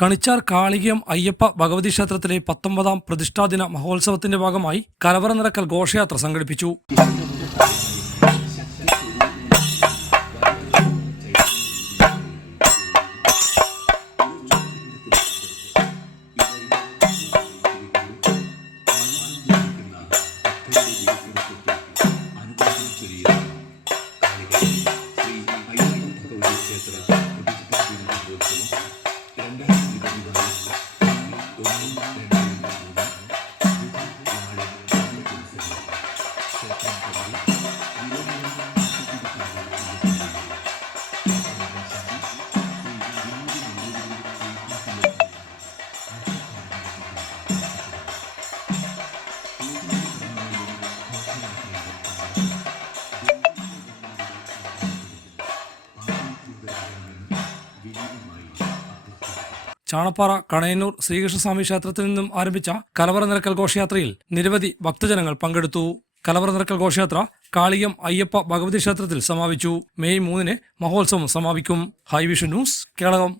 കണിച്ചാർ കാളികയം അയ്യപ്പ ഭഗവതി ക്ഷേത്രത്തിലെ 19ാം പ്രതിഷ്ഠാദിന മഹോത്സവത്തിന്റെ ഭാഗമായി കലവറ നിറക്കൽ ഘോഷയാത്ര സംഘടിപ്പിച്ചു. ചാണപ്പാറ കണയന്നൂർ ശ്രീകൃഷ്ണസ്വാമി ക്ഷേത്രത്തിൽ നിന്നും ആരംഭിച്ച കലവറ നിറക്കൽ ഘോഷയാത്രയിൽ നിരവധി ഭക്തജനങ്ങൾ പങ്കെടുത്തു. കലവറ നിറക്കൽ ഘോഷയാത്ര കാളിയം അയ്യപ്പ ഭഗവതി ക്ഷേത്രത്തിൽ സമാപിച്ചു. മെയ് 3 മഹോത്സവം സമാപിക്കും. ഹൈവിഷൻ ന്യൂസ്, കേളകം.